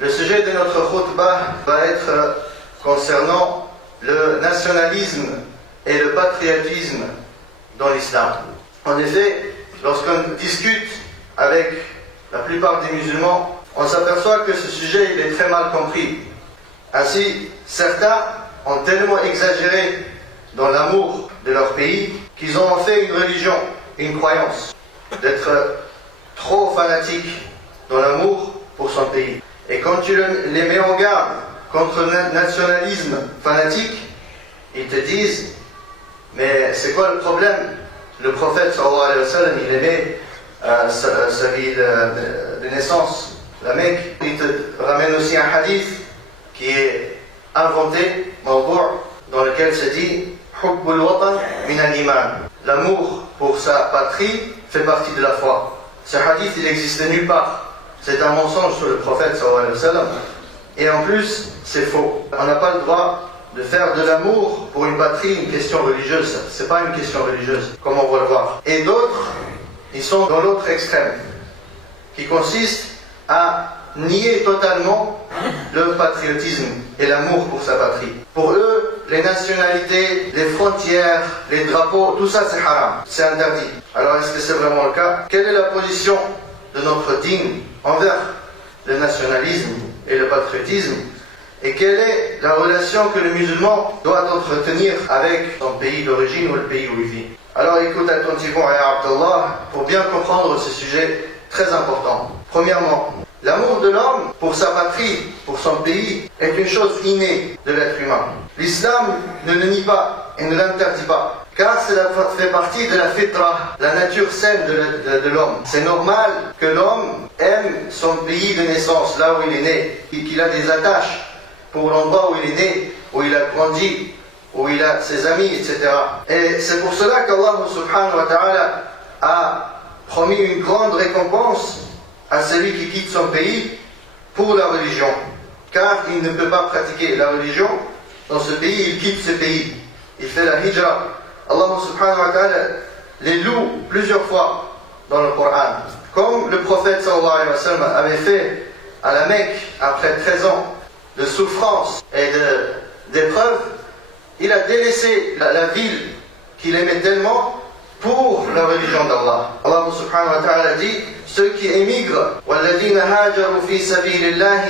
Le sujet de notre khutbah va être concernant le nationalisme et le patriotisme dans l'islam. En effet, lorsqu'on discute avec la plupart des musulmans, on s'aperçoit que ce sujet il est très mal compris. Ainsi, certains ont tellement exagéré dans l'amour de leur pays qu'ils ont en fait une religion, une croyance, d'être trop fanatique dans l'amour pour son pays. Et quand tu les mets en garde contre le nationalisme fanatique, ils te disent, mais c'est quoi le problème? Le prophète sallallahu alayhi wa sallam, il aimait sa ville de naissance, la Mecque. Il te ramène aussi un hadith qui est inventé, mawdu', dans lequel se dit Hubbul watan min al-iman. L'amour pour sa patrie fait partie de la foi. Ce hadith, il n'existe nulle part. C'est un mensonge sur le prophète sallallahu alayhi wa sallam. Et en plus, c'est faux. On n'a pas le droit de faire de l'amour pour une patrie une question religieuse. C'est pas une question religieuse, comme on va le voir. Et d'autres, ils sont dans l'autre extrême, qui consiste à nier totalement le patriotisme et l'amour pour sa patrie. Pour eux, les nationalités, les frontières, les drapeaux, tout ça c'est haram, c'est interdit. Alors est-ce que c'est vraiment le cas? Quelle est la position de notre dîn envers le nationalisme et le patriotisme? Et quelle est la relation que le musulman doit entretenir avec son pays d'origine ou le pays où il vit? Alors écoute attentivement, ya Abdallah, pour bien comprendre ce sujet très important. Premièrement, l'amour de l'homme pour sa patrie, pour son pays, est une chose innée de l'être humain. L'islam ne le nie pas et ne l'interdit pas, car cela fait partie de la fitra, la nature saine de l'homme. C'est normal que l'homme aime son pays de naissance, là où il est né, et qu'il a des attaches pour l'endroit où il est né, où il a grandi, où il a ses amis, etc. Et c'est pour cela qu'Allah subhanahu wa ta'ala a promis une grande récompense à celui qui quitte son pays pour la religion. Car il ne peut pas pratiquer la religion dans ce pays, il quitte ce pays. Il fait la hijra. Allah subhanahu wa ta'ala les loue plusieurs fois dans le Coran. Comme le prophète sallallahu alayhi wa sallam avait fait à la Mecque après 13 ans de souffrance et d'épreuves, il a délaissé la ville qu'il aimait tellement pour la religion d'Allah. Allah subhanahu wa ta'ala dit, ceux qui émigrent, وَالَّذِينَ هَاجَرُوا فِي سَبِيلِ اللَّهِ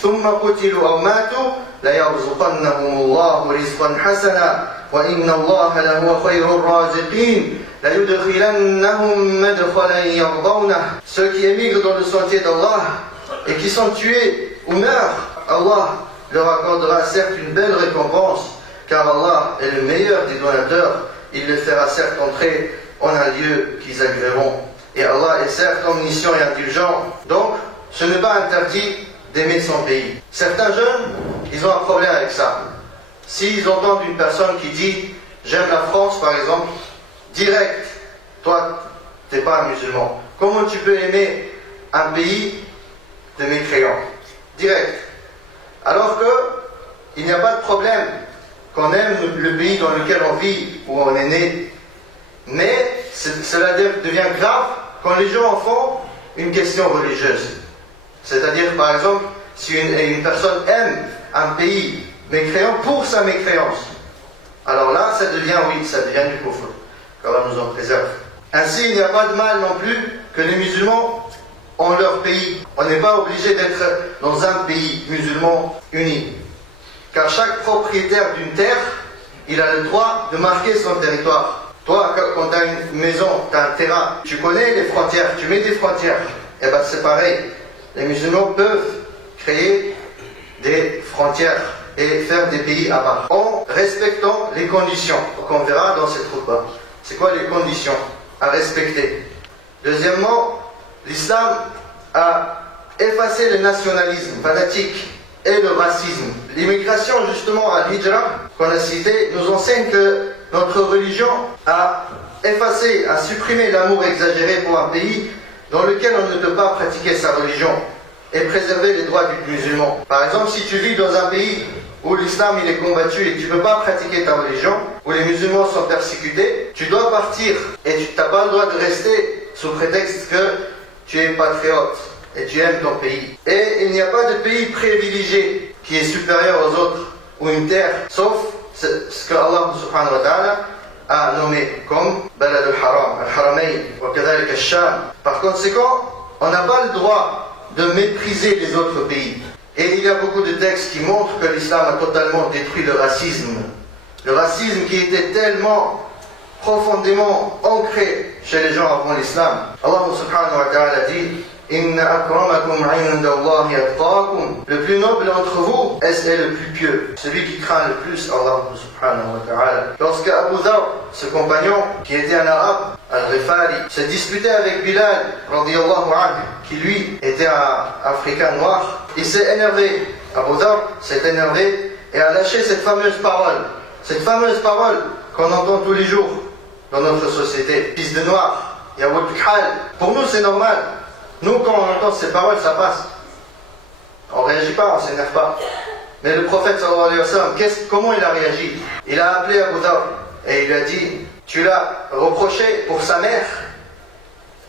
ثُمَّ قُتِلُوا أَوْ مَاتُوا لَيَرْزُقَنَّهُمُ اللَّهُ رِزْقًا حَسَنًا وَإِنَّ اللَّهَ لَهُوَ خَيْرُ الرَّازِقِينَ لَيُدْخِلَنَّهُمْ مَدْخَلًا يَرْضَوْنَهُ. Ceux qui émigrent dans le sentier d'Allah et qui sont tués ou meurent, Allah leur accordera certes une belle récompense, car Allah est le meilleur des donateurs. Il les fera certes entrer en un lieu qu'ils agréeront. Et Allah est certes omniscient et indulgent. Donc, ce n'est pas interdit d'aimer son pays. Certains jeunes, ils ont un problème avec ça. S'ils entendent une personne qui dit « j'aime la France » par exemple, direct, toi, tu n'es pas un musulman. Comment tu peux aimer un pays de mécréants? Direct. Alors que, il n'y a pas de problème qu'on aime le pays dans lequel on vit, où on est né. Mais cela devient grave quand les gens en font une question religieuse. C'est-à-dire, par exemple, si une personne aime un pays mécréant pour sa mécréance, alors là, ça devient du kufr, qu'Allah nous en préserve. Ainsi, il n'y a pas de mal non plus que les musulmans ont leur pays. On n'est pas obligé d'être dans un pays musulman uni. Car chaque propriétaire d'une terre, il a le droit de marquer son territoire. Toi, quand tu as une maison, tu as un terrain, tu connais les frontières, tu mets des frontières. Et bien c'est pareil. Les musulmans peuvent créer des frontières et faire des pays à part, en respectant les conditions qu'on verra dans cette khutbah. C'est quoi les conditions à respecter? Deuxièmement, l'islam a effacé le nationalisme fanatique et le racisme. L'immigration justement à l'hijra qu'on a cité nous enseigne que notre religion a effacé, a supprimé l'amour exagéré pour un pays dans lequel on ne peut pas pratiquer sa religion et préserver les droits du musulman. Par exemple, si tu vis dans un pays où l'islam il est combattu et tu ne peux pas pratiquer ta religion, où les musulmans sont persécutés, tu dois partir et tu n'as pas le droit de rester sous prétexte que tu es patriote et tu aimes ton pays. Et il n'y a pas de pays privilégié qui est supérieur aux autres, ou une terre, sauf ce que Allah subhanahu wa ta'ala a nommé comme Balad al-Haram, al-Haramayn, wa kadhalik al-Sham. Par conséquent, on n'a pas le droit de mépriser les autres pays. Et il y a beaucoup de textes qui montrent que l'islam a totalement détruit le racisme. Le racisme qui était tellement profondément ancré chez les gens avant l'islam. Allah subhanahu wa ta'ala dit Inna akramakum 'inda Allahi atqakum. Le plus noble d'entre vous est le plus pieux, celui qui craint le plus Allah subhanahu wa ta'ala. Lorsque Abu Dhar, ce compagnon qui était un arabe, al-Ghifari, se disputait avec Bilal radiyallahu anhu, qui lui était un africain noir, il s'est énervé. Abu Dhar s'est énervé et a lâché cette fameuse parole qu'on entend tous les jours dans notre société. Fils de noir, Yaoud Khal. Pour nous c'est normal. Nous quand on entend ces paroles ça passe. On ne réagit pas, on ne s'énerve pas. Mais le prophète sallallahu alayhi wa sallam, comment il a réagi? Il a appelé Abu Dhar et il lui a dit, tu l'as reproché pour sa mère.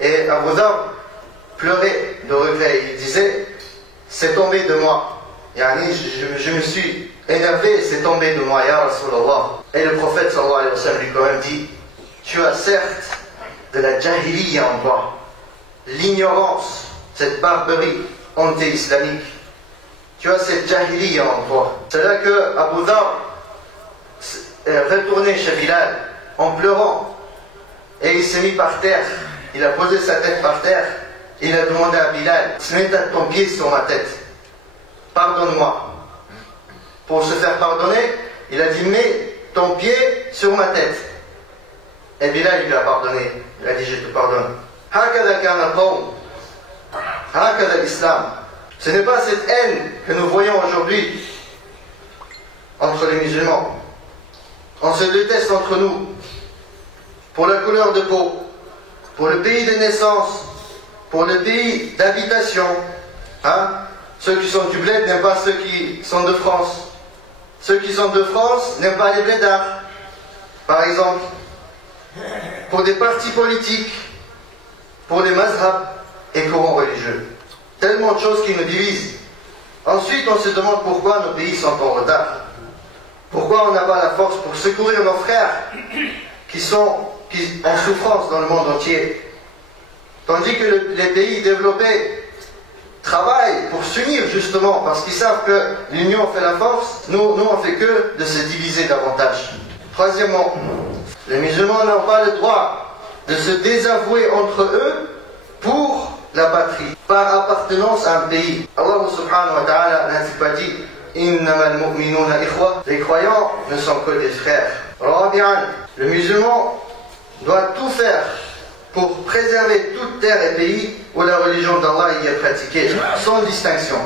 Et Abu Dhar pleurait de regret. Il disait, c'est tombé de moi. Yani, je me suis énervé, c'est tombé de moi, ya Rasulallah. Et le prophète sallallahu alayhi wa sallam lui quand même dit, tu as certes de la jahiliya en toi, l'ignorance, cette barbarie anti-islamique. Tu as cette jahiliya en toi. C'est là que Abu Dhar est retourné chez Bilal en pleurant et il s'est mis par terre. Il a posé sa tête par terre. Il a demandé à Bilal, mets ton pied sur ma tête. Pardonne-moi. Pour se faire pardonner, il a dit, mets ton pied sur ma tête. Et Bilal, il lui a pardonné. Il a dit, je te pardonne. Hakada kana qawm. Hakada l'islam. Ce n'est pas cette haine que nous voyons aujourd'hui entre les musulmans. On se déteste entre nous pour la couleur de peau, pour le pays de naissance, pour le pays d'habitation. Ceux qui sont du bled n'aiment pas ceux qui sont de France. Ceux qui sont de France n'aiment pas les blédards. Par exemple, pour des partis politiques, pour les mazhab et courants religieux. Tellement de choses qui nous divisent. Ensuite, on se demande pourquoi nos pays sont en retard. Pourquoi on n'a pas la force pour secourir nos frères qui sont en souffrance dans le monde entier. Tandis que les pays développés travaillent pour s'unir justement, parce qu'ils savent que l'union fait la force. Nous on fait que de se diviser davantage. Troisièmement, les musulmans n'ont pas le droit de se désavouer entre eux pour la patrie, par appartenance à un pays. Allah subhanahu wa ta'ala n'a-t-il pas dit Innamal mu'minuna ikhwa? Les croyants ne sont que des frères. Rabi'an, le musulman doit tout faire pour préserver toute terre et pays où la religion d'Allah y est pratiquée, sans distinction.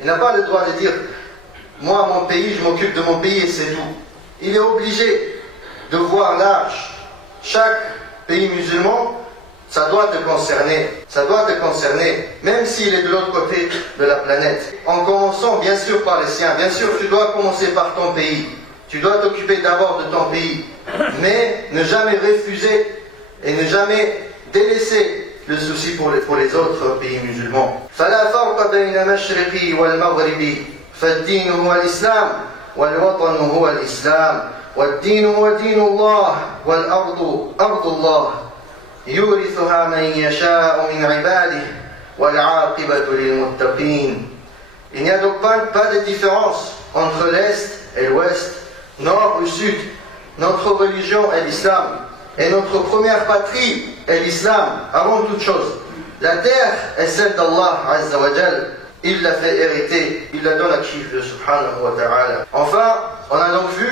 Il n'a pas le droit de dire moi, mon pays, je m'occupe de mon pays et c'est tout. Il est obligé de voir large. Chaque pays musulman, ça doit te concerner, même s'il est de l'autre côté de la planète. En commençant bien sûr par les siens. Bien sûr, tu dois commencer par ton pays. Tu dois t'occuper d'abord de ton pays. Mais ne jamais refuser et ne jamais délaisser le souci pour les autres pays musulmans. فلا فرق بين المشرق والمغرب فالدين هو الإسلام والوطن هو الإسلام والدين هو دين الله والأرض أرض الله يورثها من يشاء من عباده والعاقبة للمتقين. Il n'y a donc pas de différence entre l'Est et l'Ouest, Nord ou Sud. Notre religion est l'islam. Et notre première patrie est l'islam, avant toute chose. La terre est celle d'Allah Azza wa Jal. Il l'a fait hériter, il la donne à qui le subhanahu wa ta'ala. Enfin, on a donc vu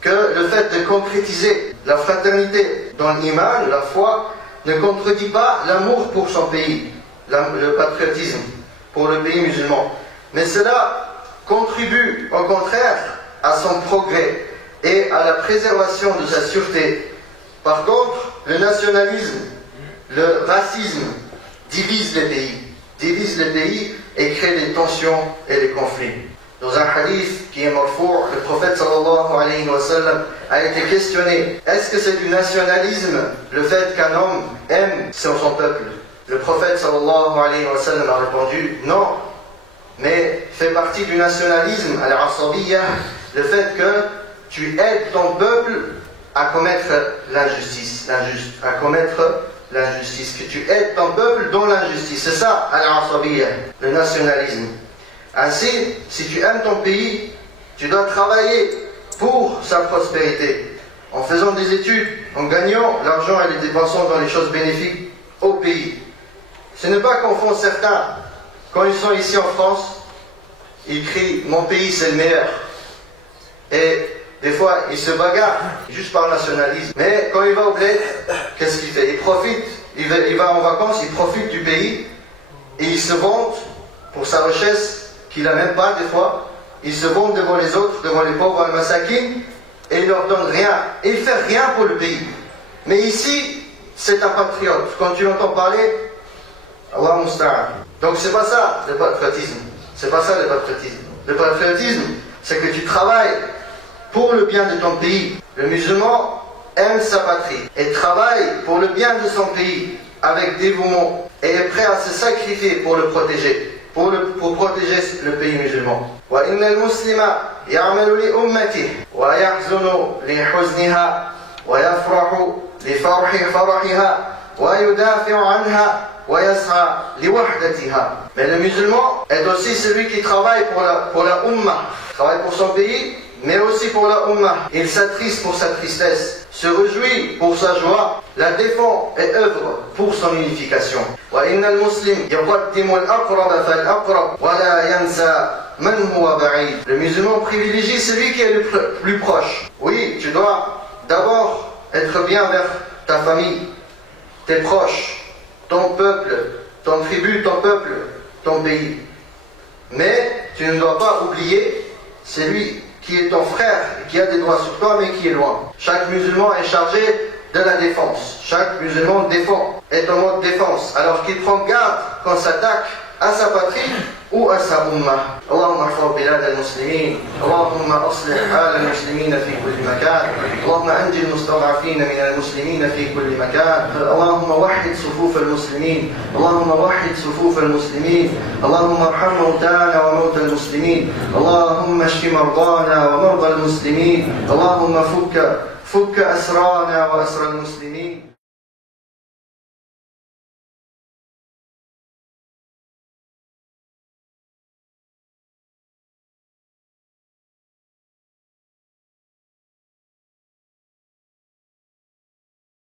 que le fait de concrétiser la fraternité dans l'iman, la foi, ne contredit pas l'amour pour son pays, le patriotisme pour le pays musulman. Mais cela contribue au contraire à son progrès et à la préservation de sa sûreté. Par contre, le nationalisme, le racisme divise les pays et crée des tensions et des conflits. Dans un hadith qui est marfou', le prophète sallallahu alayhi wa sallam a été questionné: est-ce que c'est du nationalisme le fait qu'un homme aime son peuple? Le prophète sallallahu alayhi wa sallam a répondu non, mais fait partie du nationalisme, al-asabiyya, le fait que tu aides ton peuple à commettre l'injustice, que tu aides ton peuple dans l'injustice. C'est ça, al-asabiyya, le nationalisme. Ainsi, si tu aimes ton pays, tu dois travailler pour sa prospérité, en faisant des études, en gagnant l'argent et les dépensant dans les choses bénéfiques au pays. Ce n'est pas qu'en font certains, quand ils sont ici en France, ils crient « mon pays c'est le meilleur ». Et des fois, il se bagarre juste par nationalisme. Mais quand il va au bled, qu'est-ce qu'il fait? Il profite, il va en vacances, il profite du pays et il se vante pour sa richesse qu'il n'a même pas des fois. Il se vante devant les autres, devant les pauvres al-masakin, et il leur donne rien. Et il fait rien pour le pays. Mais ici, c'est un patriote. Quand tu l'entends parler, Allah musta'an. Donc c'est pas ça le patriotisme. C'est pas ça le patriotisme. Le patriotisme, c'est que tu travailles pour le bien de ton pays. Le musulman aime sa patrie et travaille pour le bien de son pays avec dévouement et est prêt à se sacrifier pour le protéger, pour protéger le pays musulman. وَإِنَّ الْمُسْلِمَ يَعْمَلُ لِأُمَّتِهِ وَيَحْزُنُ لِحُزْنِهَا وَيَفْرَحُ لِفَرْحِهَا وَيُدَافِعُ عَنْهَا وَيَسْعَى لِوَحْدَتِهَا. Mais le musulman est aussi celui qui travaille pour la ummah, travaille pour son pays, mais aussi pour la ummah. Il s'attriste pour sa tristesse, se réjouit pour sa joie, la défend et œuvre pour son unification. وَإِنَّ الْمُسْلِمَ يُقَدِّمُ الْأَقْرَبَ فَالْأَقْرَبَ وَلَا يَنْسَى مَنْ هُوَ بَعِيدٌ. Le musulman privilégie celui qui est le plus proche. Oui, tu dois d'abord être bien vers ta famille, tes proches, ton peuple, ton tribu, ton peuple, ton pays. Mais tu ne dois pas oublier celui qui est ton frère, qui a des droits sur toi, mais qui est loin. Chaque musulman est chargé de la défense. Chaque musulman défend, est en mode défense, alors qu'il prend garde quand s'attaque à sa patrie ou à sa ummah. Allahumma ahfaz bilad al-muslimin, Allahumma aslih hal al-muslimin fi kulli makan, Allahumma anji al-mustad'afin min al-muslimin fi kulli makan, Allahumma wahhid sufuf al-muslimin, Allahumma wahhid sufuf al-muslimin, Allahumma arham mawtana wa mawta al-muslimin, Allahumma ashfi mardana wa marda al-muslimin, Allahumma fukka أسرانا وأسر المسلمين.